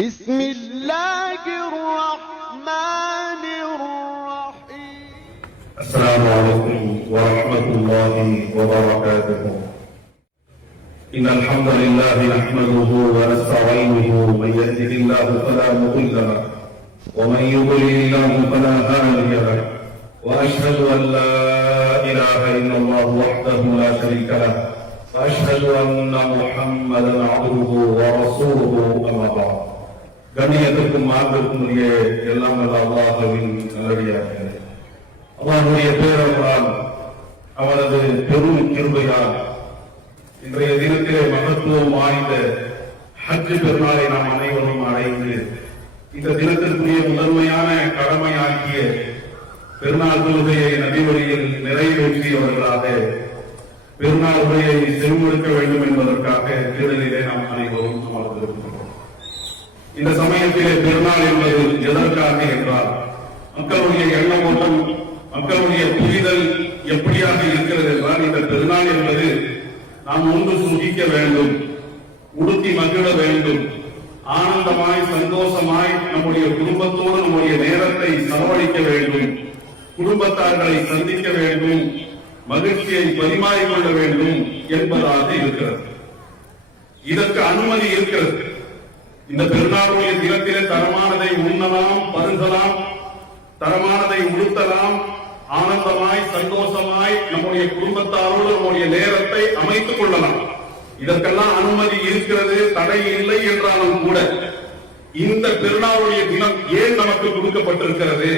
بسم الله الرحمن الرحيم. السلام عليكم ورحمة الله وبركاته. إن الحمد لله نحمده ونستعينه، من يهده الله فلا مضل له ومن يضلل الله فلا هادي له، وأشهد أن لا إله إلا الله وحده لا شريك له، وأشهد أن محمدا عبده ورسوله. أما بعد. கண்ணியத்துக்கும் மார்க்கத்துக்கும் உரிய எல்லாம் அல்லாஹ்வின் நல்லடியார்களே, அல்லாஹ்வுடைய பேரருளால் அவரது பெரும் கிருபையால் இன்றைய தினத்திலே மகத்துவம் வாய்ந்த ஹஜ் பெருநாளை நாம் அனைவரும் அடைந்து இந்த தினத்திற்குரிய முதன்மையான கடமையாகிய பெருநாள் தொழுகையை நபிவழியில் நிறைவேற்றியவர்களாக பெருநாள் உரையை செவிமடுக்க வேண்டும் என்பதற்காக தேடலிலே நாம் அனைவரும் அமர்ந்திருக்கிறோம். இந்த சமயத்திலே பெருநாள் என்பது எதற்காக என்றால், மக்களுடைய எண்ண ஓட்டம், மக்களுடைய புரிதல் எப்படியாக இருக்கிறது என்றால், இந்த பெருநாள் என்பது நாம் ஒன்று சுகிக்க வேண்டும், உடுத்தி மகிழ வேண்டும், ஆனந்தமாய் சந்தோஷமாய் நம்முடைய குடும்பத்தோடு நம்முடைய நேரத்தை செலவழிக்க வேண்டும், குடும்பத்தார்களை சந்திக்க வேண்டும், மகிழ்ச்சியை பரிமாறிக்கொள்ள வேண்டும் என்பதாக இருக்கிறது. இதற்கு அனுமதி இருக்கிறது. இந்த பெருநாளுடைய தினத்திலே தரமானதை உண்ணலாம், பருகலாம், தரமானதை உடுத்தலாம், ஆனந்தமாய் சந்தோஷமாய் நம்முடைய குடும்பத்தாரோடு நம்முடைய நேரத்தை அமைத்துக் கொள்ளலாம். இதற்கெல்லாம் அனுமதி இருக்கிறது, தடை இல்லை என்றாலும் கூட இந்த பெருநாளுடைய தினம் ஏன் நமக்கு கொடுக்கப்பட்டிருக்கிறது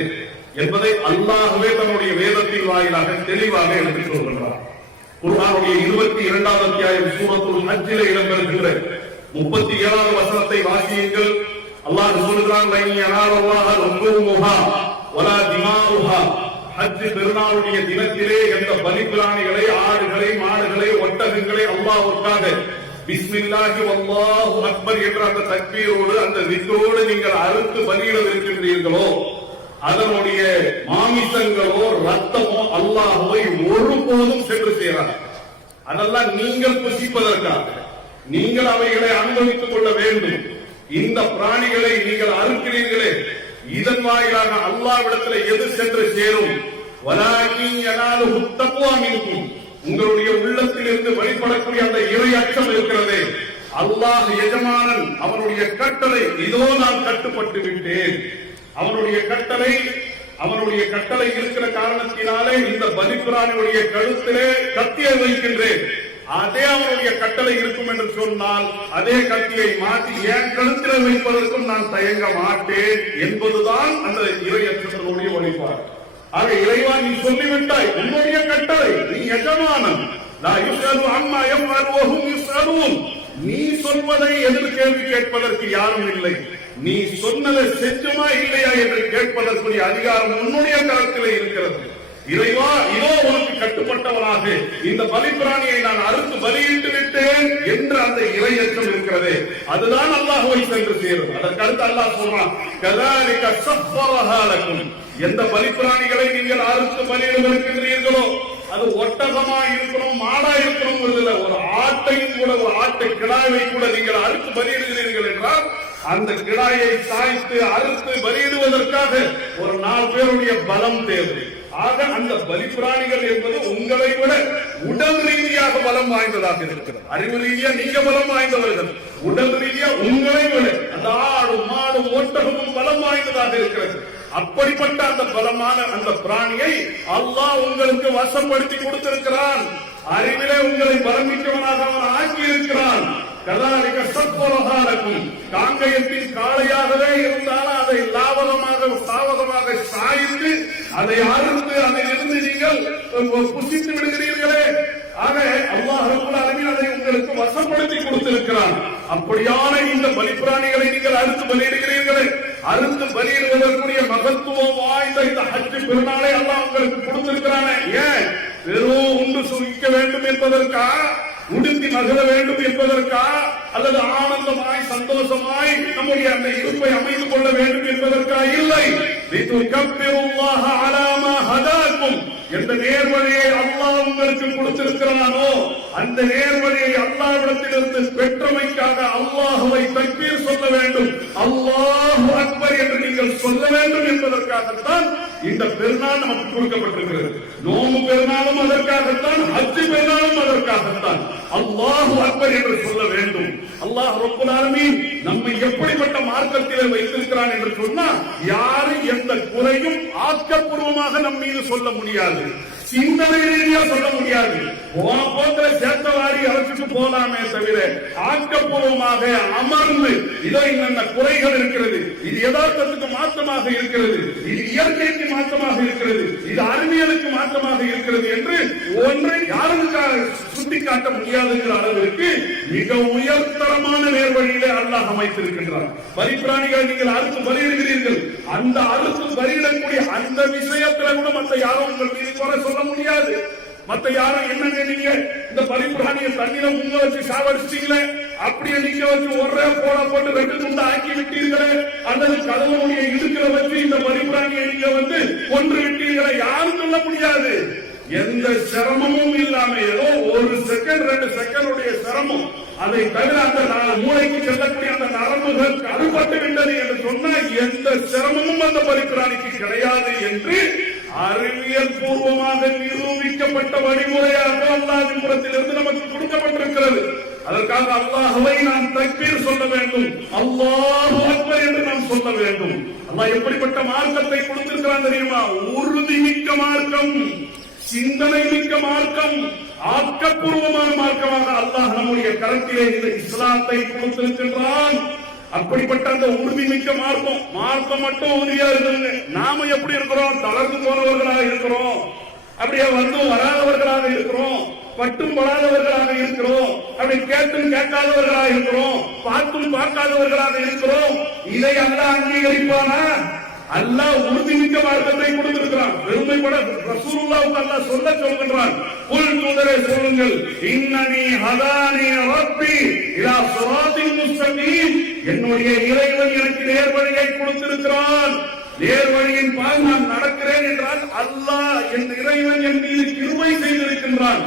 என்பதை அல்லாஹ்வே தன்னுடைய வேதத்தின் வாயிலாக தெளிவாக எடுத்துக் சொல்கின்றார். குர்ஆனுடைய 22வது அத்தியாயம் சூரத்துல் ஹஜ்ஜிலே இடம்பெறுகின்ற 37வது வசனத்தை வாசியுங்கள். அல்லாஹ் சொல்கிறான், லை யனாலல்லாஹ லுஹூமுஹா வலா திமாஉஹா. ஹஜ் பெருநாளுடைய தினத்திலே எந்த பலிபிராணிகளை, ஆடுகளை, மாடுகளை, ஒட்டகங்களை அல்லாஹ்வுக்காக பிஸ்மில்லாஹி வல்லாஹு அக்பர் என்ற அந்த தக்பீரோடு, அந்த திக்ரோடு நீங்கள் அறுத்து பலியிடவிருக்கின்றீர்களோ, அதனுடைய மாமிசங்களோ ரத்தமோ அல்லாஹ்வை ஒருபோதும் சென்று சேராது. அதெல்லாம் நீங்கள் புசிப்பதற்காக, நீங்கள் அவைகளை அனுபவித்துக் கொள்ள வேண்டும். இந்த பிராணிகளை நீங்கள் அறுக்கிறீர்களே, இதன் வாயிலாக அல்லாஹ்விடத்தில் எது சென்று சேரும்? வலாகின் யனாலுஹு தக்வா மின்கும். உங்களுடைய உள்ளத்தில் இருந்து வெளிப்படக்கூடிய அந்த இறை அச்சம் இருக்கிறதே, அல்லாஹ் எஜமானன், அவனுடைய கட்டளை இதோ நான் கட்டுப்பட்டு விட்டேன், அவனுடைய கட்டளை இருக்கிற காரணத்தினாலே இந்த பலிபிராணியுடைய கழுத்திலே கத்தியை வைக்கின்றேன். அதே அவனுடைய கட்டளை இருக்கும் என்று சொன்னால் அதே கத்தியை மாற்றி என் கழுத்திலே வைப்பதற்கும் நான் தயங்க மாட்டேன் என்பதுதான் அந்த இறையற்றத்தினுடைய வழிபாடு. ஆக இறைவா, நீ சொல்லிவிட்டாய், உன்னுடைய கட்டளை, நீ எஜமானன், லா யுஸ்அலு அம்மா யஃஅலு வ ஹும் யுஸ்அலூன். நீ சொல்வதை எதிர் கேள்வி கேட்பதற்கு யாரும் இல்லை. நீ சொன்னதை செஞ்சுமா இல்லையா என்று கேட்பதற்குரிய அதிகாரம் உன்னுடைய கரத்திலே இருக்கிறது. இறைவா, இதோ உனக்கு கட்டுப்பட்டவனாக இந்த பலிபிராணியை நான் அறுத்து பலியிட்டு விட்டேன் என்ற அந்த இறையச்சம் இருக்கிறதே, அதுதான் அல்லாஹ்வை சென்று சேரும். அதற்கடுத்து அல்லாஹ் சொல்றான், கதாலிக ஸஃபரஹா லக்கும். எந்த பலிபிராணிகளை நீங்கள் அறுத்து பலியிடுகின்றீர்களோ, அது ஒட்டகமா இருக்கணும், மாடா இருக்கணும், ஒரு ஆட்டையும் கூட, ஒரு ஆட்டை கிடாவை கூட நீங்கள் அறுத்து பலியிடுகிறீர்கள் என்றால் அந்த கிடாயை சாய்த்து அறுத்து பலியிடுவதற்காக ஒரு 4 பேருடைய பலம் தேவை. ஆக அந்த பலிபிராணிகள் என்பது உங்களை விட உடல் ரீதியாக பலம் வாய்ந்ததாக இருக்கிறது. அறிவு ரீதியா நீங்க பலம் வாய்ந்தவர்கள், உடல் ரீதியா உங்களை விட அந்த ஆடும் மாடும் ஒட்டகமும் பலம் வாய்ந்ததாக இருக்கிறது. அப்படிப்பட்ட அந்த பலமான அந்த பிராணியை அல்லாஹ் உங்களுக்கு வசப்படுத்தி கொடுத்திருக்கிறான். அறிவிலே உங்களை பலமிக்கவனாக அவன் ஆக்கி இருக்கிறான். கதாலிக ஸஃபரஹா லக்கும். காங்கயத்தின் காளையாகவே இருந்தாலும் அதை லாவகமாக சாவகமாக சாய்த்து அதை அறுத்து அதிலிருந்து நீங்கள் புசித்து விடுகிறீர்களே. ஆக அல்லாஹ் ரப்பல் ஆலமீன் அதை உங்களுக்கு வசப்படுத்தி கொடுத்திருக்கிறான். அப்படியான இந்த பலிபிராணிகளை நீங்கள் அறுத்து பலியிடுகிறீர்களே, அறுத்து பலியிடுவதற்குரிய மகத்துவம் வாய்ந்த இந்த ஹஜ் பெருநாளை அல்லாஹ் உங்களுக்கு கொடுத்திருக்கிறானே. ஏன்? வெறும் உண்டு சுகிக்க வேண்டும் என்பதற்கா? உடுத்தி மகிழ வேண்டும் என்பதற்கா, அல்லது ஆனந்தமாய் சந்தோஷமாய் நம்முடைய அந்த இருப்பை அமைந்து கொள்ள வேண்டும் என்பதற்கா? இல்லை. லிதுகப்பிருல்லாஹ அலா மா ஹதாக்கும், எந்த நேர்வழியை அல்லாஹ் உங்களுக்கு கொடுத்திருக்கிறானோ அந்த நேர்வழியை அல்லாஹ்விடத்திலிருந்து பெற்றமைக்காக அல்லாஹ்வை தக்பீர் சொல்ல வேண்டும், அல்லாஹு அக்பர் என்று நீங்கள் சொல்ல வேண்டும் என்பதற்காகத்தான் இந்த பெருநாள் நமக்கு கொடுக்கப்பட்டிருக்கிறது. நோம்பு பெருநாளும் அதற்காகத்தான், ஹஜ் பெருநாளும் அதற்காகத்தான். அல்லாஹு அக்பர் என்று சொல்ல வேண்டும். அல்லாஹ் ரப்பல் ஆலமீன் நம்மை எப்படிப்பட்ட மார்க்கத்திலே வைத்திருக்கிறான் என்று சொன்னா, யாரும் எந்த குறையும் ஆக்கப்பூர்வமாக நம் மீது சொல்ல முடியாது, சிந்தனை ரீதியா சொல்ல முடியாது. போன போக்கில சேர்த்த வாரி அழைச்சிட்டு போலாமே தவிர ஆக்கப்பூர்வமாக அமர்ந்து இதோ இந்த குறைகள் இருக்கிறது, இது யதார்த்தத்துக்கு மாற்றமாக இருக்கிறது, இது இயற்கைக்கு மாற்றமாக இருக்கிறது, இது அறிவியலுக்கு மாற்றமாக இருக்கிறது என்று ஒன்றை யாருக்காக சுட்டிக்காட்ட முடியாதுங்கிற அளவிற்கு மிக உயர்தரமான நேர்வழியிலே அல்லாஹ் அமைத்திருக்கின்றார். பரிபிராணிகளை நீங்கள் அறுத்து பலியிடுகிறீர்கள், அந்த அறுத்து பலியிடக்கூடிய அந்த விஷயத்துல கூட மற்ற யாரும் உங்கள் மீது குறை சொல்ல முடியாது. மத்த யாரும் என்னங்க நீங்க இந்த பலிபிராணியை தண்ணியில முங்க வச்சு சாவடிச்சிட்டீங்களே, அப்படியே நீங்க வச்சு ஒரே போட்டு 2 துண்டு ஆக்கி விட்டீர்களே, அல்லது கதவனுடைய இடுக்கில வச்சு இந்த பலிபிராணியை நீங்க கொன்று விட்டீர்களே, யாரும் சொல்ல முடியாது. எந்த சிரமமும் இல்லாம ஏதோ 1 செகண்ட் 2 செகண்டுடைய சிரமம், அதை தவிர அந்த மூளைக்கு செல்லக்கூடிய அந்த நரம்புகள் கருப்பட்டு விட்டது என்று சொன்னா எந்த சிரமமும் அந்த பலிபிராணிக்கு கிடையாது என்று அறிவியல் பூர்வமாக நிரூபிக்கப்பட்ட வழிமுறையாக அல்லாஹ்வின் புறத்திலிருந்து நமக்கு கொடுக்கப்பட்டிருக்கிறது. அதற்காக அல்லாஹ்வை நாம் தக்பீர் சொல்ல வேண்டும், அல்லாஹு அக்பர் என்று நாம் சொல்ல வேண்டும். அல்லாஹ் எப்படிப்பட்ட மார்க்கத்தை கொடுத்திருக்கிறான் தெரியுமா? உறுதிமிக்க மார்க்கம், சிந்தனை மிக்க மார்க்கம், ஆக்கப்பூர்வமான மார்க்கமாக அல்லாஹ் நம்முடைய கரத்திலே இந்த இஸ்லாத்தை கொடுத்திருக்கின்றான். அப்படிப்பட்ட அந்த உறுதிமிக்க மார்க்கம் மட்டும் உறுதியா இருக்குங்க. நாம எப்படி இருக்கிறோம்? தளர்ந்து போனவர்களாக இருக்கிறோம், அப்படியே வராதவர்களாக இருக்கிறோம், பட்டும் படாதவர்களாக இருக்கிறோம், அப்படி கேட்டும் கேட்காதவர்களாக இருக்கிறோம், பார்த்தும் பார்க்காதவர்களாக இருக்கிறோம். இதை அல்லாஹ் அங்கீகரிப்பானா? அல்லாஹ் உறுதிமிக்க மார்க்கத்தை கொடுத்திருக்கிறான். பெருமைப்பட ரசூலுல்லாஹ்வுக்கு அல்லாஹ் சொல்கின்றான், குல் தூதரே சொல்லுங்கள், இன்னனி ஹதானி ரப்பி இலா ஸிராத்தின் முஸ்தகீம், என்னுடைய இறைவன் எனக்கு நேர்வழியை கொடுத்திருக்கிறான், நேர்வழியின் பால் நான் நடக்கிறேன் என்றால் அல்லாஹ் என் இறைவன் என் மீது கிருபை செய்திருக்கின்றான்.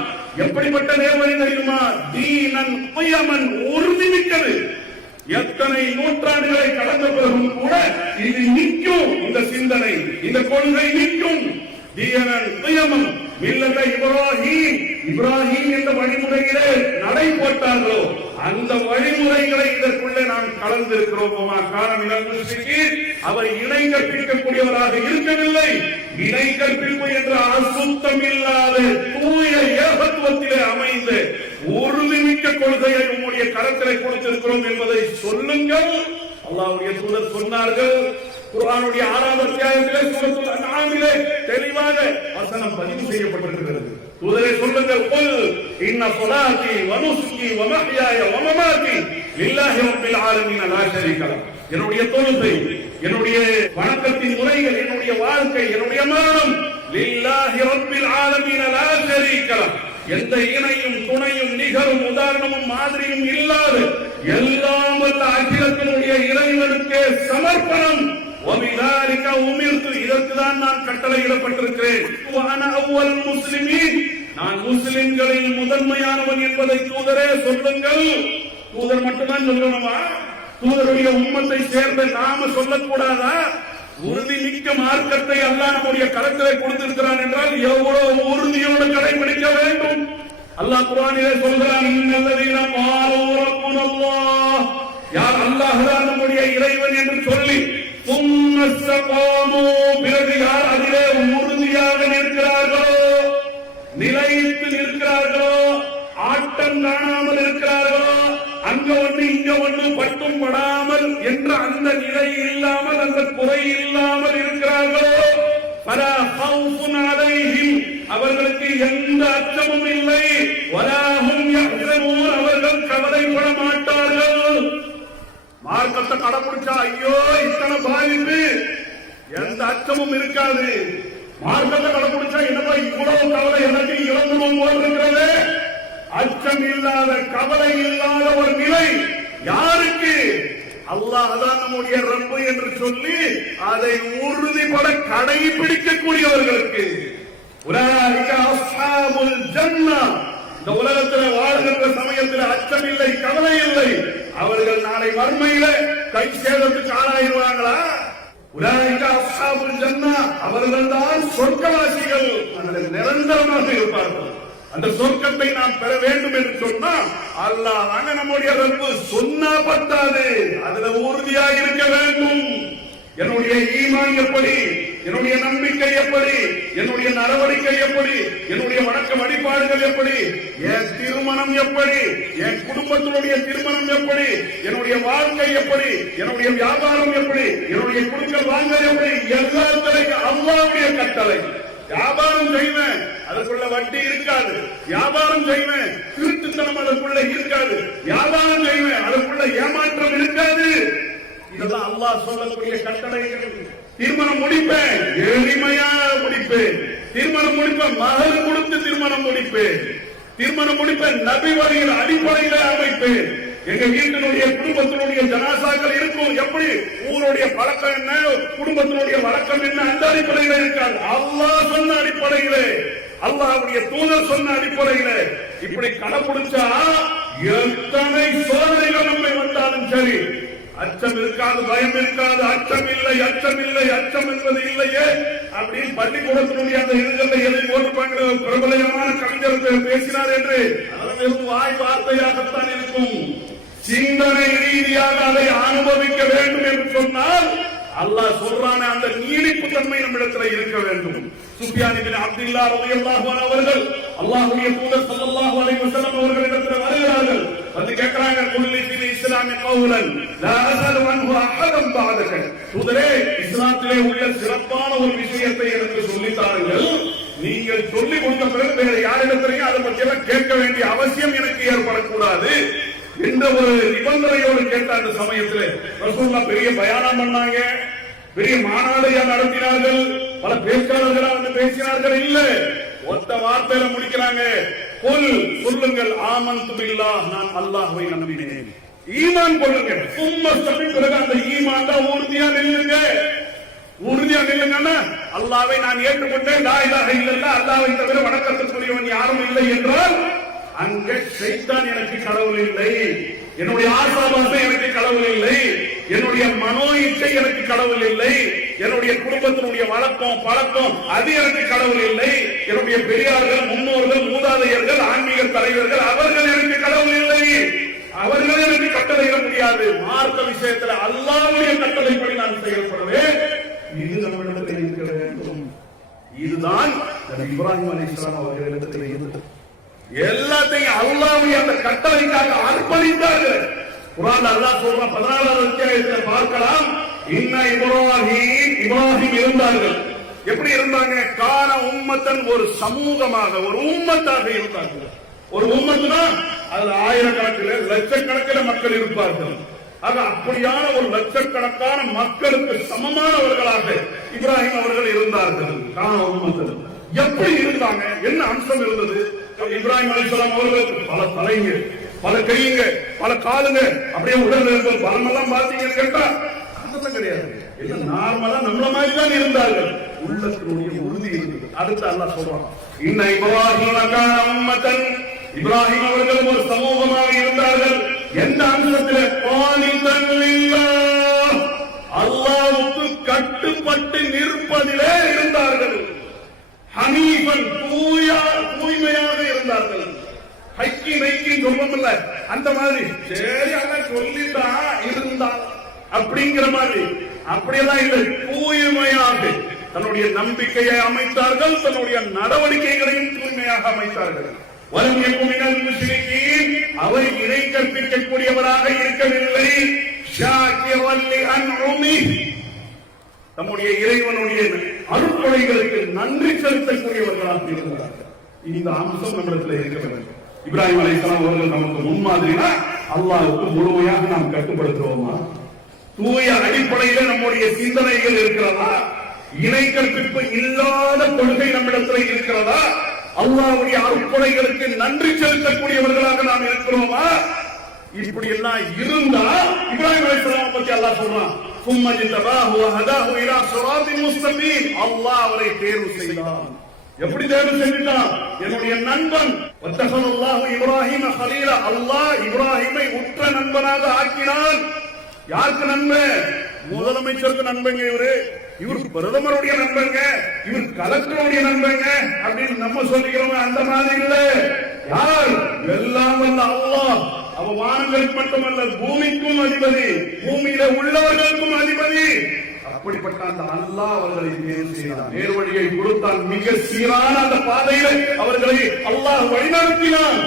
எப்படிப்பட்ட நேர்வழி தெரியுமா? தீனன் குயமன், உறுதிமிக்கது. எத்தனை நூற்றாண்டுகளை கடந்த பிறகும் கூட இது நிற்கும், இந்த சிந்தனை, இந்த கொள்கை நிற்கும். தீனன் குயமன் மில்லத இப்ராஹீம், இப்ராஹீம் என்ற வழிமுறையிலே நடை போட்டார்களோ அந்த வழிமுறைகளை இதற்குள்ளே நாம் கலந்திருக்கிறோம். அவர் இணை கற்பிக்கக்கூடியவராக இருக்கவில்லை. இணை கற்பிப்பு என்ற அசுத்தம் இல்லாத தூய ஏகத்துவத்திலே அமைந்த உறுதிமிக்க கொள்கையை உங்களுடைய கரத்திலே கொடுத்திருக்கிறோம் என்பதை சொல்லுங்கள். அல்லாஹ்வுடைய தூதர் சொன்னார்கள். குர்ஆனுடைய 6ஆம் அத்தியாயத்திலே சூரத்துல் அன்ஆமிலே தெளிவாக வசனம் பதிவு செய்யப்பட்டிருக்கிறது. தூதரே சொல்லுங்கள், குல் இன்ன ஸலாத்தி வ நுஸ்கி வ மஹ்யாய வ மமாத்தி லில்லாஹி ரப்பில் ஆலமீன் லா ஷரீக லஹு. என்னுடைய தொழுகை, என்னுடைய வணக்கத்தின் முறைகள், என்னுடைய வாழ்க்கை, என்னுடைய மரணம் லில்லாஹி ரப்பில் ஆலமீன் லா ஷரீக லஹு, எந்த இணையும் துணையும் நிகரும் உதாரணமும் மாதிரியும் இல்லாத எல்லாம் வல்ல அகிலத்தினுடைய இறைவனுக்கே சமர்ப்பணம். வபிதாரிக உமிர்து, இதற்குதான் நான் கட்டளையிடப்பட்டிருக்கிறேன். வஅன அவ்வல் முஸ்லிமீன், நான் முஸ்லிம்களில் முதன்மையானவன் என்பதை தூதரே சொல்லுங்கள். தூதர் மட்டும்தான் சொல்லணுமா? தூதருடைய உம்மத்தை சேர்ந்த நாம சொல்லக்கூடாதா? உறுதிமிக்க மார்க்கத்தை அல்லாஹ் நம்முடைய கரத்திலே கொடுத்திருக்கிறான் என்றால் எவ்வளவு உறுதியோடு கடைபிடிக்க வேண்டும். அல்லாஹ் குர்ஆனிலே சொல்கிறான், இன்னல்லதீன காலூ ரப்புனல்லாஹ், யார் அல்லாஹ் தான் நம்முடைய இறைவன் என்று சொல்லி பிறகு யார் அதிலே உறுதியாக நிற்கிறார்களோ, நிலைத்து நிற்கிறார்களோ, ஆட்டம் காணாமல் இருக்கிறார்களோ, அங்க ஒண்ணு இங்க ஒண்ணு பட்டும் படாமல் என்ற அந்த நிலை இல்லாமல், அந்த குறை இல்லாமல் இருக்கிறார்களோ, ஃபலா ஹவுஃபுன் அலைஹிம், அவர்களுக்கு எந்த அச்சமும் இல்லை, வலா ஹும் யஹ்ஸனூன், அவர்கள் கவலைப்பட மாட்டார்கள். மார்க்கத்தை கடைபிடிச்சா ஐயோ இத்தனை பாதிப்பு, எந்த அச்சமும் இருக்காது. மார்க்கத்தை கடைபிடிச்சா என்னப்பா இவ்வளவு கவலை எனக்கு இழந்துடும் போல் இருக்கிறது, அச்சம் இல்லாத, கவலை இல்லாத ஒரு நிலை யாருக்கு? அல்லாஹ் தான் நம்முடைய ரப்பு என்று சொல்லி அதை உறுதிப்பட கடைபிடிக்கக்கூடியவர்களுக்கு. உலாயிக அஸ்ஹாபுல் ஜன்னah. இந்த உலகத்தில் வாழ்கின்ற சமயத்தில் அச்சம் இல்லை, கவலை இல்லை. அவர்கள் நாளை மறுமையில கை சேதத்துக்கு ஆளாயிருவாங்களா? உலாயிக அஸ்ஹாபுல் ஜன்னah. அவர்கள் தான் சொர்க்கவாசிகள், அதில் நிரந்தரமாக இருப்பார்கள். அந்த சொர்க்கத்தை நாம் பெற வேண்டும் என்று சொன்னா அல்லாஹ் வாங்க நம்முடைய ரப்பு சொன்னா பத்தாது, அதுல உறுதியாக இருக்க வேண்டும். என்னுடைய ஈமான் எப்படி, என்னுடைய நம்பிக்கை எப்படி, என்னுடைய நடவடிக்கை எப்படி, என்னுடைய வணக்க வழிபாடுகள் எப்படி, என் திருமணம் எப்படி, என் குடும்பத்தினுடைய திருமணம் எப்படி, என்னுடைய வாழ்க்கை எப்படி, என்னுடைய வியாபாரம் எப்படி, என்னுடைய குடும்பம் வாங்கல் எப்படி, எல்லாத்தையும் அல்லாஹ்வுடைய கட்டளை. வியாபாரம் செய்வேன், அதற்குள்ள வட்டி இருக்காது. வியாபாரம் செய்வேன், திருட்டுத்தனம் அதற்குள்ள இருக்காது. வியாபாரம் செய்வேன், அதற்குள்ள ஏமாற்றம் இருக்காது. இதெல்லாம் அல்லாஹ் சொல்லக்கூடிய கட்டளைகள். திருமணம் முடிப்பேன், எளிமையா முடிப்பேன். திருமணம் முடிப்பேன், மகள் கொடுத்து திருமணம் முடிப்பேன். திருமணம் முடிப்பேன், நபி வழியில் அடிப்படையில அமைப்பேன். எங்க வீட்டினுடைய குடும்பத்தினுடைய ஜனாசாக்கள் இருக்கும். எப்படி ஊருடைய பழக்கம் என்ன, குடும்பத்தினுடைய வழக்கம் என்ன, அந்த அடிப்படையில இருக்காது. அல்லாஹ் சொன்ன அடிப்படையிலே, அல்லாஹ்வுடைய தூதர் சொன்ன அடிப்படையிலே இப்படி கடைபிடிச்சா எத்தனை சோதனைகள் நம்மை வந்தாலும் சரி அச்சம் இருக்காது, பயம் இருக்காது. அச்சம் இல்லை, அச்சம் இல்லை, அச்சம் என்பது இல்லையே அப்படின்னு பள்ளிக்கூடத்தினுடைய அந்த இதுகளை எழுதி போட்டுப்பாங்க. பிரபலமான கவிஞர் பேசினார் என்று அதெல்லாம் வாய் வார்த்தையாகத்தான் இருக்கும். சிந்தனை ரீதியாக அதை அனுபவிக்க வேண்டும் என்று சொன்னால் அல்லாஹ் சொல்றான அந்த நீடிப்பு தன்மை நம்மிடத்தில் இருக்க வேண்டும். சுஃபியான் இப்னு அப்துல்லாஹ் ரலியல்லாஹு அன்ஹு அவர்கள் அல்லாஹ்வுடைய தூதர் ஸல்லல்லாஹு அலைஹி வஸல்லம் அவர்களிடத்தில் வருகிறார்கள். வந்து கேக்குறாங்க, குல்லி ஃபில் இஸ்லாமி கௌலன் லா அஸலு அன்ஹு அஹதன் பஅதக. தூதரே, இஸ்லாத்திலே உள்ள சிறப்பான ஒரு விஷயத்தை எனக்கு சொல்லித் தாருங்கள். நீங்கள் சொல்லிக் கொடுத்த பிறகு வேற யாரிடத்திலையும் அதை பற்றி எல்லாம் கேட்க வேண்டிய அவசியம் எனக்கு ஏற்படக்கூடாது என்ற ஒரு நிபந்தனையோடு கேட்ட அந்த சமயத்தில் ரசூலுல்லாஹ் பெரிய பயானம் பண்ணாங்க, பெரிய மாநாடு நடத்தினார்கள், பல பேச்சாளர்களா வந்து பேசினார்கள். இல்ல, ஒத்த வார்த்தையில முடிக்கிறாங்க, சொல்லுங்கள் ஆமன்து பில்லாஹ், நான் அல்லாஹ்வை நம்பினேன். ஈமான் கொள்ளுங்க. சும்மா சொல்லி பிறகு அந்த ஈமான் தான் உறுதியா நில்லுங்க. உறுதியா நில்லுங்கன்னா அல்லாஹ்வை நான் ஏற்றுக்கொண்டேன், லா இலாஹ இல்லல்லாஹ், அல்லாஹ்வை தவிர வணக்கத்திற்குரியவன் யாரும் இல்லை என்றால் அங்க ஷைத்தான் எனக்கு கடவுள் இல்லை, என்னுடைய ஆசாபாசம் எனக்கு கடவுள் இல்லை, என்னுடைய மனோ இச்சை எனக்கு கடவுள் இல்லை, என்னுடைய குடும்பத்தினுடைய வழக்கம் பழக்கம் அது எனக்கு கடவுள் இல்லை, என்னுடைய பெரியார்கள் முன்னோர்கள் மூதாதையர்கள் ஆன்மீக தலைவர்கள் அவர்கள் எனக்கு கடவுள் இல்லை, அவர்கள் எனக்கு கட்டளையிட முடியாது. மார்க்க விஷயத்தில் அல்லாஹ்வுடைய கட்டளைப்படி நான் செயல்படுவேன். இது நம்மிடத்தில் இருக்க வேண்டும். இதுதான் இப்ராஹிம் அலைஹிஸ்ஸலாம் அவர்களிடத்தில் இருந்தது. எல்லாத்தையும் அல்லாஹ்வுடைய அந்த கட்டளைக்காக அர்ப்பணித்தார்கள். குர்ஆன்ல அல்லாஹ் சொல்றான் 14வது அத்தியாயத்தில் பார்க்கலாம், இன்ன இப்ராஹிம் இருந்தார்கள். எப்படி இருந்தாங்க? கான உம்மத்தன், ஒரு சமூகமாக, ஒரு உம்மத்தாக இருந்தார்கள். ஒரு உம்மத்துனா அதுல ஆயிரக்கணக்கில் லட்சக்கணக்கில் மக்கள் இருப்பார்கள். ஆக அப்படியான ஒரு லட்சக்கணக்கான மக்களுக்கு சமமானவர்களாக இப்ராஹிம் அவர்கள் இருந்தார்கள். கான உம்மத்தன் எப்படி இருந்தாங்க? என்ன அம்சம் இருந்தது? இப்ராஹிம் அலைஹிஸ்ஸலாம் அவர்களுக்கு பல தலைங்க, பல கையுங்க, பல காலுங்க, அப்படியே உடல் இருந்த பலமெல்லாம் பார்த்தீங்கன்னு கேட்டா அதெல்லாம் கிடையாது. எல்லாம் நார்மலா நம்மள மாதிரி தான் இருந்தார்கள். உள்ளத்தினுடைய உறுதி இருந்தது. அடுத்து அல்லாஹ் சொல்றான், இன்ன இப்ராஹிம கான உம்மத்தன், இப்ராஹிம் அவர்கள் ஒரு சமூகமாக இருந்தார்கள். எந்த அம்சத்தில்? கானிதன் லில்லாஹ், அல்லாஹ்வுக்கு கட்டுப்பட்டு நிற்பதிலே இருந்தார்கள். ஹனீஃபன், தூய்மையாக இருந்தார்கள். ஹக்கி நைக்கி சொல்றோம்ல அந்த மாதிரி, சரி அல்லாஹ் சொல்லிதான் இருந்தா அப்படிங்கிற மாதிரி அப்படியெல்லாம் இல்லை. தூய்மையாக தன்னுடைய நம்பிக்கையை அமைத்தார்கள், தன்னுடைய நடவடிக்கைகளையும் தூய்மையாக அமைத்தார்கள். வலம் யகுன் மினல் முஷ்ரிகீன், அவர் இணை கற்பிக்கக்கூடியவராக இருக்கவில்லை. ஷாக்கிரன் லிஅன்உமிஹி, நம்முடைய இறைவனுடைய அருட்கொடைகளுக்கு நன்றி செலுத்தக்கூடியவர்களாக இருந்தார்கள். இந்த அம்சம் நம்மிடத்தில் இருக்க வேண்டும். இப்ராஹிம் அலைஹிஸ்ஸலாம் அவர்கள் நமக்கு முன்மாதிரினா அல்லாஹ்வுக்கு முழுமையாக நாம் கட்டுப்படுத்துவோமா? தூய அடிப்படையில நம்முடைய சிந்தனைகள் இருக்கிறதா? இணை கற்பிப்பு இல்லாத கொள்கை நம்மிடத்தில் இருக்கிறதா? அல்லாஹ்வுடைய அருட்கொடைகளுக்கு நன்றி செலுத்தக்கூடியவர்களாக நாம் இருக்கிறோமா? இப்படி எல்லாம் இருந்தா இப்ராஹிம் அலைஹிஸ்ஸலாம் பத்தி அல்லாஹ் சொல்றான், சும்ம ஜிதபாஹு வ ஹதாஹு இலா ஸிராத்தின் முஸ்தகீம். அல்லாஹ் அவரை தேர்வு செய்தான். எப்படி தேர்வு செஞ்சான்? என்னுடைய நண்பன். வத்தஹல்லாஹு இப்ராஹீம கலீலா. அல்லாஹ் இப்ராஹிமை உற்ற நண்பனாக ஆக்கினான். யாருக்கு நண்பன்? முதலமைச்சருக்கு நண்பங்க இவர் பிரதமருடைய நண்பங்க, இவர் கலெக்டருடைய நண்பங்க அப்படின்னு நம்ம சொல்லிக்கிறோம். அந்த மாதிரி இல்ல. யார்? எல்லாம் வல்ல அல்லாஹ். அவ வானங்களுக்கு மட்டுமல்ல, பூமிக்கும் அதிபதி, பூமியில உள்ளவர்களுக்கும் அதிபதி. அப்படிப்பட்ட அந்த அல்லாஹ் அவர்களை நேர்வழியை கொடுத்தான். மிக சீரான அந்த பாதையில அவர்களை அல்லாஹ் வழிநடத்தினான்.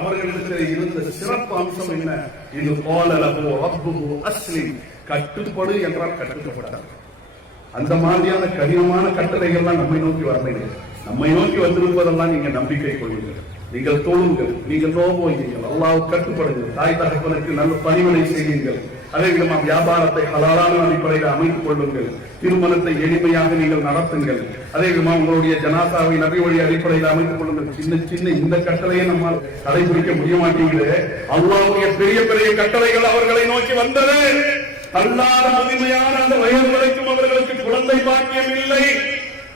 அவர்களுக்கு இருந்த சிறப்பு அம்சம் என்ன? இது போலலோ ரப்புஹு அஸ்லிம். கட்டுப்படு என்றால் கட்டுப்பட்டார். அந்த மாதிரியான கடினமான கட்டளைகள்லாம் நம்மை நோக்கி வரலைங்க. நம்மை நோக்கி வந்திருப்பதெல்லாம் நீங்க நம்பிக்கை கொள்ளுங்கள், நீங்கள் தொழுங்கள், நீங்கள் நோம்போயுங்கள், அல்லாஹ்வுக்கு கட்டுப்படுங்கள், தாய் தகப்பனுக்கு நல்ல பணிவிடை செய்யுங்கள், அதே விதமாக வியாபாரத்தை ஹலாலான அடிப்படையில் அமைத்துக் கொள்ளுங்கள், திருமணத்தை எளிமையாக நீங்கள் நடத்துங்கள், அதே விதமாக உங்களுடைய ஜனாசாவை நபி வழி அடிப்படையில் அமைத்துக் கொள்ளுங்கள். சின்ன சின்ன இந்த கட்டளையை நம்மால் கடைபிடிக்க முடிய மாட்டேங்குது. அல்லாஹ்வுடைய பெரிய பெரிய கட்டளைகள் அவர்களை நோக்கி வந்தது. அல்லாத முழுமையான அந்த வயது வரைக்கும் அவர்களுக்கு குழந்தை பாக்கியம் இல்லை.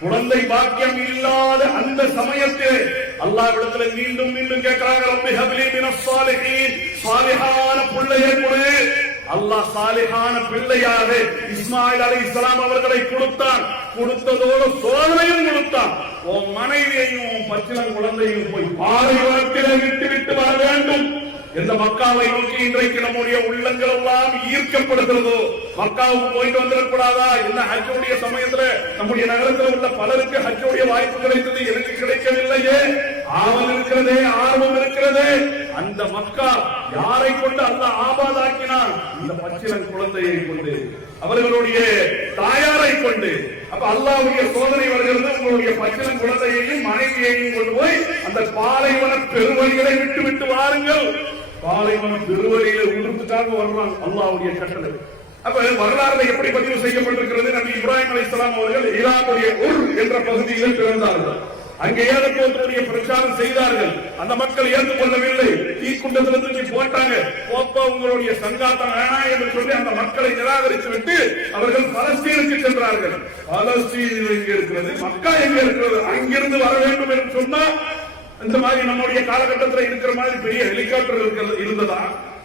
குழந்தை பாக்கியம் இல்லாத அந்த சமயத்தில் அல்லாஹ்விடத்துல மீண்டும் மீண்டும் கேட்கிறாங்க, ரப்பி ஹப்லி மினஸ் ஸாலிஹீன். ஸாலிஹான பிள்ளையை கொடு. அல்லாஹ் ஸாலிஹான பிள்ளையாக இஸ்மாயில் அலைஹிஸ்ஸலாம் அவர்களை கொடுத்தான். கொடுத்ததோடு சோதனையும் கொடுத்தான். உன் மனைவியையும் பச்சிளம் குழந்தையும் போய் பாலைவனத்திலே விட்டு வர வேண்டும். எந்த மக்காவை நோக்கி இன்றைக்கு நம்முடைய உள்ளங்கள் எல்லாம் ஈர்க்கப்படுகிறதோ, மக்காவுக்கு போயிட்டு வந்துடக்கூடாதா? என்ன ஹஜ்ஜுடைய சமயத்துல நம்முடைய நகரத்தில் உள்ள பலருக்கு ஹஜ்ஜுடைய வாய்ப்பு கிடைத்தது, எனக்கு கிடைக்கவில்லையே. ஆவல் இருக்கிறதே, ஆர்வம் இருக்கிறதே. அந்த மக்கா யாரை கொண்டு அல்லாஹ் ஆபாதாக்கினான்? இந்த பச்சிளம் குழந்தையை கொண்டு, அவர்களுடைய தாயாரை கொண்டு. அப்ப அல்லாஹ்வுடைய சோதனை வருகிறது. உங்களுடைய பச்சிளம் குழந்தையையும் மனைவியையும் கொண்டு போய் அந்த பாலைவன பெருவழிகளை விட்டு விட்டு வாருங்கள். பாலைவன பெருவழியில உடுப்புக்காக வருவாங்க. அல்லாஹ்வுடைய கட்டளை. அப்ப வரலாறு எப்படி பதிவு செய்யப்பட்டிருக்கிறது? நபி இப்ராஹிம் அலைஹிஸ்ஸலாம் அவர்கள் ஈராக்குடைய உர் என்ற பகுதியில் பிறந்தார்கள். அங்கே ஏகத்துவத்தினுடைய பிரச்சாரம் செய்தார்கள். அந்த மக்கள் ஏற்றுக்கொள்ளவில்லை. தீக்குண்டத்தில் தூக்கி போட்டாங்க. போப்பா உங்களுடைய சங்காத்தம் வேணாம் என்று சொல்லி அந்த மக்களை நிராகரித்து விட்டு அவர்கள் பலஸ்தீனுக்கு சென்றார்கள். பலஸ்தீன் எங்க இருக்கிறது, மக்கா எங்க இருக்கிறது, அங்கிருந்து வர வேண்டும் என்று சொன்னா இந்த மாதிரி நம்முடைய காலகட்டத்தில் இருக்கிற மாதிரி பெரிய ஹெலிகாப்டர் இருந்ததா,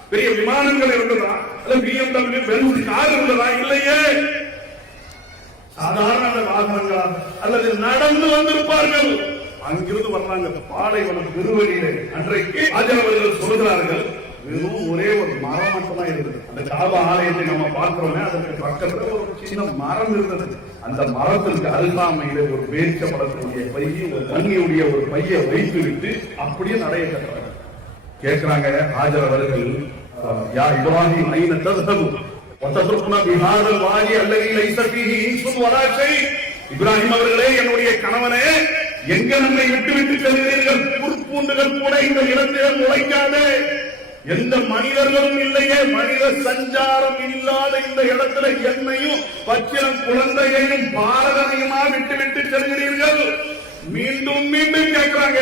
பெரிய விமானங்கள் இருந்ததா, அல்லது BMW பென்ஸ் கார் இருந்ததா? இல்லையே. சாதாரண வாகனங்களா அல்லது நடந்து வந்திருப்பார்கள். அங்கிருந்து வர்றாங்க பாலைவனம் பெருவழியிலே. அன்றைக்கு ஆஜர் அவர்கள் சொல்கிறார்கள், வெறும் ஒரே ஒரு மரம் மட்டும் தான் இருந்தது. அந்த காபா ஆலயத்தை நம்ம பார்க்கிறோமே, அதற்கு பக்கத்துல ஒரு சின்ன மரம் இருந்தது. அந்த மரத்திற்கு அருகாமையில ஒரு பேரிச்சம்பழத்தினுடைய பையை, ஒரு தண்ணியுடைய ஒரு பையை வைத்து விட்டு அப்படியே நடைய கட்டுறாங்க. கேட்கிறாங்க ஆஜர் அவர்கள், யா இப்ராஹிம் ஐன தذهب وتتركنا بهذا الوادي الذي ليس فيه انس ولا شيء. இப்ராஹிம் அவர்களே, என்னுடைய கணவனே, எங்க நம்மை விட்டு விட்டு செல்கிறீர்கள்? புற்பூண்டுகள் கூட இந்த இடத்தில் முளைக்காதே, எந்த மனிதர்களும் இல்லையே, மனித சஞ்சாரம் இல்லாத இந்த இடத்துல என்னையும் பச்சிளம் குழந்தையையும் பாரதனையுமா விட்டு விட்டு செல்கிறீர்கள்? மீண்டும் மீண்டும் கேட்கிறாங்க.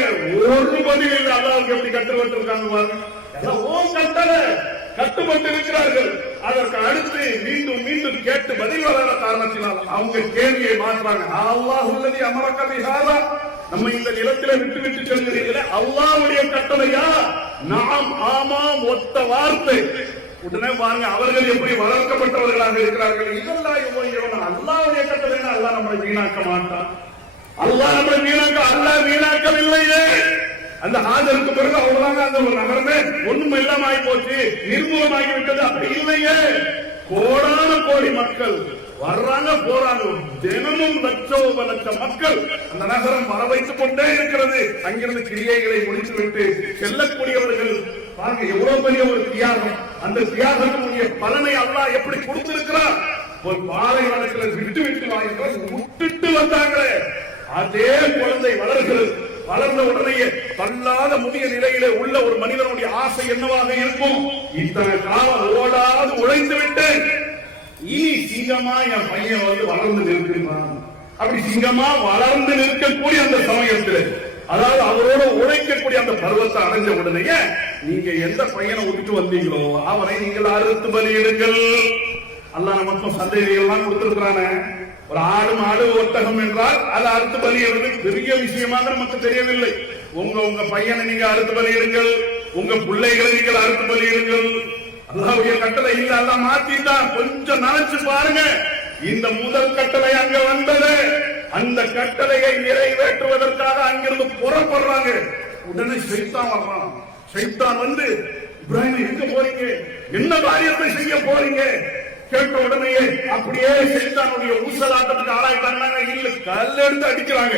ஒரு பதில் இல்லை. அல்லாஹ்வுக்கு எப்படி கட்டுப்பட்டு இருக்காங்க பாருங்க. கட்டுப்பட்டு இருக்கிறார்கள். அதற்கு அடுத்து மீண்டும் மீண்டும் கேட்டு பதில் வராத காரணத்தினால் அவங்க கேள்வியை மாற்றுறாங்க. அல்லாஹுல்லதி அமரக பிஹாதா, நம்ம இந்த நிலத்திலே விட்டு விட்டு செல்கிறீர்களே, அல்லாஹ்வுடைய கட்டளையா? நாம், ஆமாம், ஒத்த வார்த்தை. உடனே பாருங்க அவர்கள் எப்படி வளர்க்கப்பட்டவர்களாக இருக்கிறார்கள். இதெல்லாம் அல்லாஹ்வுடைய கட்டளைனா அல்லாஹ் நம்மளை வீணாக்க மாட்டான். அல்லாஹ் நம்மளை அல்லாஹ் வீணாக்கவில்லையே. அந்த ஹாஜருக்கு பிறகு அவ்வளவுதாங்க அந்த ஒரு நகரமே ஒண்ணும் இல்லாம ஆகி போச்சு, நிர்மூலமாகி விட்டது. அப்படி இல்லையே. கோடான கோடி மக்கள் வர்றாங்க போறாங்க. தினமும் லட்சம் மக்கள் அந்த நகரம் வர வைத்துக் கொண்டே இருக்கிறது. அங்கிருந்து கிரியைகளை முடித்துவிட்டு செல்லக்கூடியவர்கள் பாருங்க, எவ்வளவு பெரிய ஒரு தியாகம். அந்த தியாகத்தினுடைய பலனை அல்லாஹ் எப்படி கொடுத்திருக்கிறார். ஒரு பாலைவனத்தில் விட்டு விட்டு வாங்கிட்டு விட்டுட்டு வந்தாங்களே, அதே குழந்தை வளர்கிறது. வளர்ந்த உடனேயே தள்ளாத முதிய நிலையிலே உள்ள ஒரு மனிதனுடைய ஆசை என்னவாக இருக்கும்? இத்தனை காலம் ஓடாது உழைத்து விட்டேன், இனி சிங்கமா என் பையன் வந்து வளர்ந்து நிற்கிறான். அப்படி சிங்கமா வளர்ந்து நிற்கக்கூடிய அந்த சமயத்தில் அதாவது அவரோட உழைக்கக்கூடிய அந்த பருவத்தை அடைஞ்ச உடனே நீங்க எந்த பையனை விட்டுட்டு வந்தீங்களோ அவரை நீங்கள் அறுத்து பலியிடுங்கள். அல்லாஹ் நமக்கும் சந்தேகங்கள்லாம் கொடுத்திருக்கிறானே. ஒரு ஆடு மாடு ஒட்டகம் என்றால் அதை அறுத்து பலியிடுறது பெரிய விஷயமாக நமக்கு தெரியவில்லை. உங்க பையனை நீங்க அறுத்து பலியிடுங்கள், உங்க பிள்ளைகளை நீங்கள் அறுத்து பலியிடுங்கள். அல்லாஹ்வுடைய கட்டளை இல்ல, அல்லாஹ் மாத்திட்டான். கொஞ்சம் நினைச்சு பாருங்க. இந்த முதல் கட்டளை அங்க வந்தது. அந்த கட்டளையை நிறைவேற்றுவதற்காக அங்கிருந்து புறப்படுறாங்க. உடனே ஷைத்தான் வர்றான். ஷைத்தான் வந்து, இப்ராஹிம் எங்க போறீங்க, என்ன காரியத்தை செய்ய போறீங்க கேட்ட உடனே அப்படியே ஷைத்தானுடைய ஊசலாட்டத்துக்கு ஆளாயிட்டாங்க. இல்ல, கல் எடுத்து அடிக்கிறாங்க.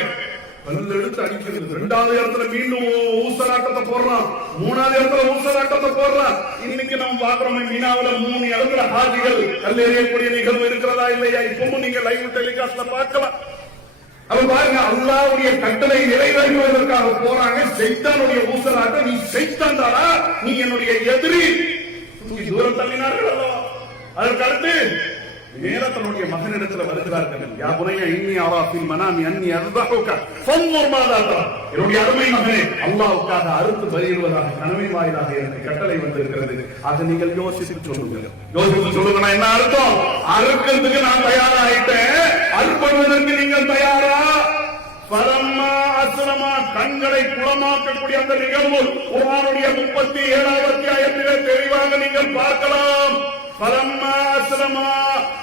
கல் எடுத்து அடிக்கிறது. 2வது இடத்துல மீண்டும் ஊசலாட்டத்தை போடுறான். 3வது இடத்துல ஊசலாட்டத்தை போடுறான். இன்னைக்கு நம்ம பாக்குறோம், மீனாவில 3 இடத்துல ஹாஜிகள் கல் எறியக்கூடிய நிகழ்வு இருக்கிறதா இல்லையா? இப்பவும் நீங்க லைவ் டெலிகாஸ்ட்ல பார்க்கலாம். அப்ப பாருங்க, அல்லாஹ்வுடைய கட்டளை நிறைவேற்றுவதற்காக போறாங்க. ஷைத்தானுடைய ஊசலாட்டம். நீ ஷைத்தான் தானா, நீ என்னுடைய எதிரி, தூரம் தள்ளினார்கள் அல்லவா. அதற்கு அடுத்து நேர தன்னுடைய மகனிடத்துல வருகிறார்கள். யா புனைய இன்னி அரா ஃபில் மனாமி அன்னி அஸ்பஹுக ஃபன்ظுர் மாதா தரா. என்னுடைய அருமை மகனே, அல்லாஹ்வுக்காக அறுத்து பலியிடுவதாக கனவின் வாயிலாக எனக்கு கட்டளை வந்திருக்கிறது. அதை நீங்கள் யோசித்து சொல்லுங்கள். யோசித்து சொல்லுங்க. என்ன அர்த்தம்? அறுக்கிறதுக்கு நான் தயாராயிட்டேன், அறுப்படுவதற்கு நீங்கள் தயாரா? பரம்மா அஸ்லமா, கண்களை குளமாக்கக்கூடிய அந்த நிகழ்வு குர்ஆனுடைய 37வது அத்தியாயத்திலே தெளிவாக நீங்கள் பார்க்கலாம். பரம்மா அஸ்லமா,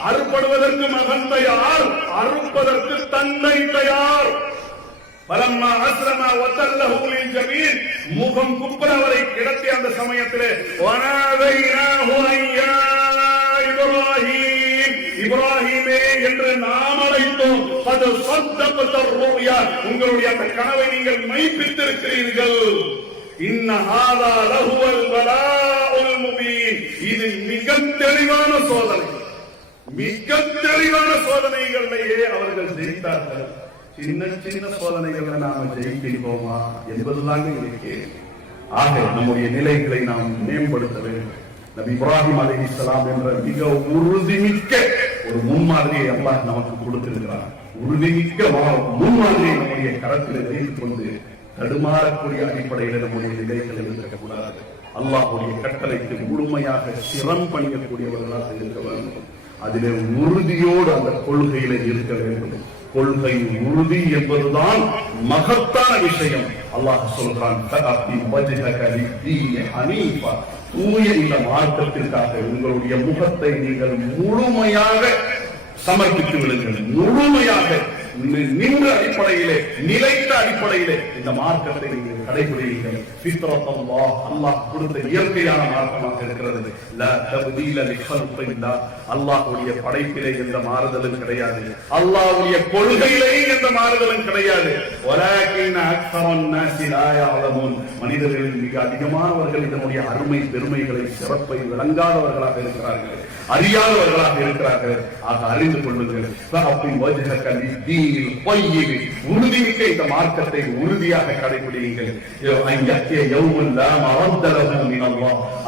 அறுப்படுவதற்கு மகன் தயார், அறுப்பதற்கு தந்தை தயார். பரம்மா அஸ்லமா வதல்லஹு லில் ஜபீன், முகம் குப்புற அவரை கிடத்திய அந்த சமயத்திலே வனதைனாஹு ஐயா இப்ராஹீம், இப்ராஹீமே என்று நாம் அழைத்தோம். அது சத்தபத ருயா, உங்களுடைய அந்த கனவை நீங்கள் மெய்ப்பித்திருக்கிறீர்கள். இன்ன ஹாதா லஹுவல் பலாஉல் முபீன், இது மிக தெளிவான சோதனை. மிக தெளிவான சோதனைகளிலேயே அவர்கள் ஜெயித்தார்கள். சின்ன சின்ன சோதனைகளை நாம ஜெயிக்கிறோமா என்பதுதான் இங்கே. ஆக நம்முடைய நிலைகளை நாம் மேம்படுத்த வேண்டும். நபி இப்ராஹிம் அலைஹிஸ்ஸலாம் என்ற மிக உறுதிமிக்க ஒரு முன்மாதிரியை அல்லாஹ் நமக்கு கொடுத்திருக்கிறார். உறுதிமிக்க முன்மாதிரியை நம்முடைய கரத்தில் வைத்துக் கொண்டு தடுமாறக்கூடிய அடிப்படையில் நம்முடைய நிலைகள் இருக்கக்கூடாது. அல்லாஹ்வுடைய கட்டளைக்கு முழுமையாக சிரம் பணியக்கூடியவர்களாக இருக்க வேண்டும். அதிலே உறுதியோடு அந்த கொள்கையில இருக்க வேண்டும். கொள்கை உறுதி என்பதுதான் மகத்தான விஷயம். அல்லாஹ் சொல்றான், தூய இந்த மார்க்கத்திற்காக உங்களுடைய முகத்தை நீங்கள் முழுமையாக சமர்ப்பித்து விடுங்கள். முழுமையாக நின்ற அடிப்படையிலே, நிலைத்த அடிப்படையிலே இந்த மார்க்கத்தை நீங்கள் கடைபிடிங்கள். ஃபித்ரத்தல்லாஹ், அல்லாஹ் கொடுத்த இயற்கையான மார்க்கமாக இருக்கிறது. லா தப்தீல லிஹல்கில்லாஹ், அல்லாஹ்வுடைய படைப்பிலே எந்த மாறுதலும் கிடையாது. அல்லாஹ்வுடைய கொள்கையிலே எந்த மாறுதலும் கிடையாது. வலாகின் அக்ஸரன் நாஸி லா யஅலமூன், மனிதர்களில் மிக அதிகமானவர்கள் இதனுடைய அருமை பெருமைகளை சிறப்பை விளங்காதவர்களாக இருக்கிறார்கள், அறியாதவர்களாக இருக்கிறார்கள். ஆக அறிந்து கொள்ளுங்கள். உறுதிமிக்க இந்த மார்க்கத்தை உறுதியாக கடைபிடியுங்கள்.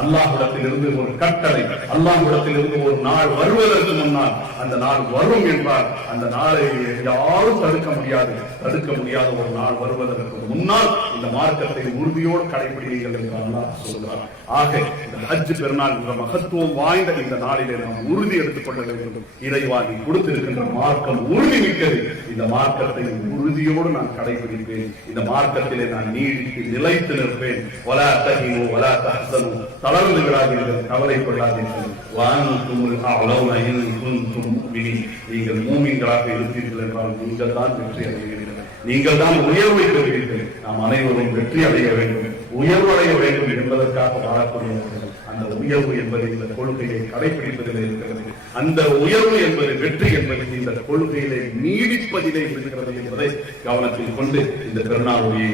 அல்லாஹ்விடத்திலிருந்து ஒரு கட்டளை, அல்லாஹ்விடத்திலிருந்து ஒரு நாள் வருவதற்கு முன்னால், அந்த நாள் வரும் என்றால் அந்த நாளை யாரும் தடுக்க முடியாது. தடுக்க முடியாத ஒரு நாள் வருவதற்கு முன்னால் இந்த மார்க்கத்தை உறுதியோடு கடைபிடியுங்கள் என்று அல்லாஹ் சொல்கிறார். ஆக இந்த ஹஜ் பெருநாள் மகத்துவம் வாய்ந்த இந்த நாளிலே நாம் உறுதி எடுத்துக் கொள்ள வேண்டும். இறைவாதி கொடுத்திருக்கின்ற மார்க்கம் உறுதி மிக்கது. இந்த மார்க்கத்தை உறுதியோடு நான் கடைபிடிப்பேன். இந்த மார்க்கத்திலே நான் நீடித்து நிலைத்து நிற்பேன். வலா தஹினு வலா தஹ்சனு, தளர்ந்து விடாதீர்கள், கவலை கொள்ளாதீர்கள். வஅன்துமுல் அஅலௌன இன் குன்தும் முஃமினீன், நீங்கள் மூமின்களாக இருப்பீர்கள் என்றால் நீங்கள் தான் வெற்றி அடைவீர்கள், நீங்கள் தான் உயர்வை பெறுவீர்கள். நாம் அனைவரும் வெற்றி அடைய வேண்டும், உயர்வடைய வேண்டும் என்பதற்காக வாழக்கூடியவர்கள். அந்த உயர்வு என்பது இந்த கொள்கையை கடைபிடிப்பதில் இருக்கிறது. அந்த உயர்வு என்பது, வெற்றி என்பது இந்த கொள்கையிலே நீடிப்பதிலே இருக்கிறது என்பதை கவனத்தில் கொண்டு இந்த பெருநாளுடைய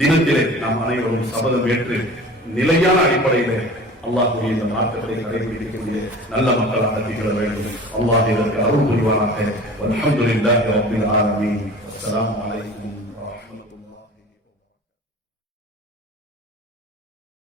தினத்திலே நாம் அனைவரும் சபதம் ஏற்று நிலையான அடிப்படையிலே அல்லாஹ்வுடைய இந்த மார்க்கத்தை கடைபிடிக்கக்கூடிய நல்ல மக்களாக திகழ வேண்டும். அல்லாஹ் இதற்கு அருள் புரிவானாக. வல்ஹம்துலில்லாஹி ரப்பில் ஆலமீன். அஸ்ஸலாமு அலைக்கும்.